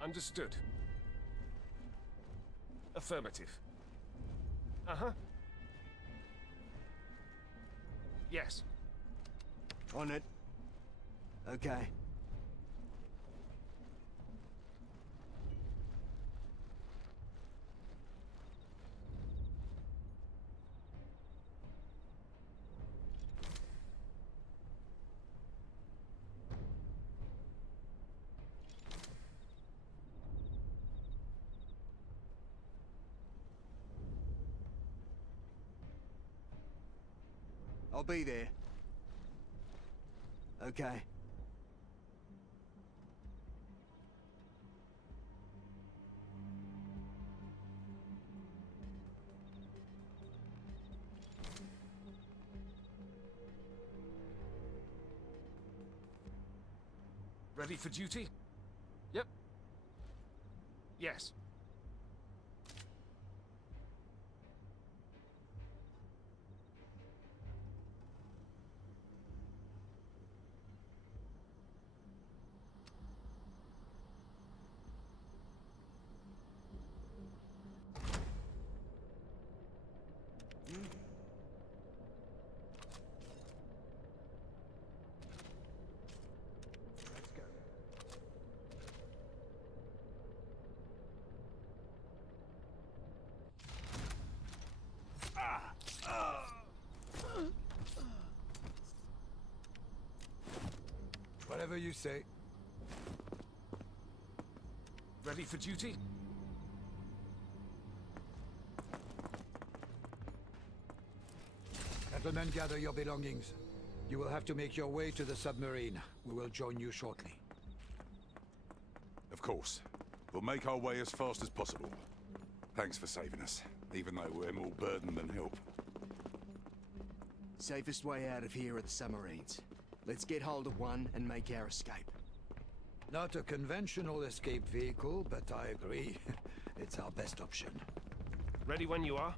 Understood. Affirmative. Uh-huh. Yes. On it. Okay. I'll be there. Okay. Ready for duty? Yep. Yes. Let's go. Whatever you say. Ready for duty? Gentlemen, gather your belongings. You will have to make your way to the submarine. We will join you shortly. Of course. We'll make our way as fast as possible. Thanks for saving us, even though we're more burden than help. Safest way out of here are the submarines. Let's get hold of one and make our escape. Not a conventional escape vehicle, but I agree. It's our best option. Ready when you are?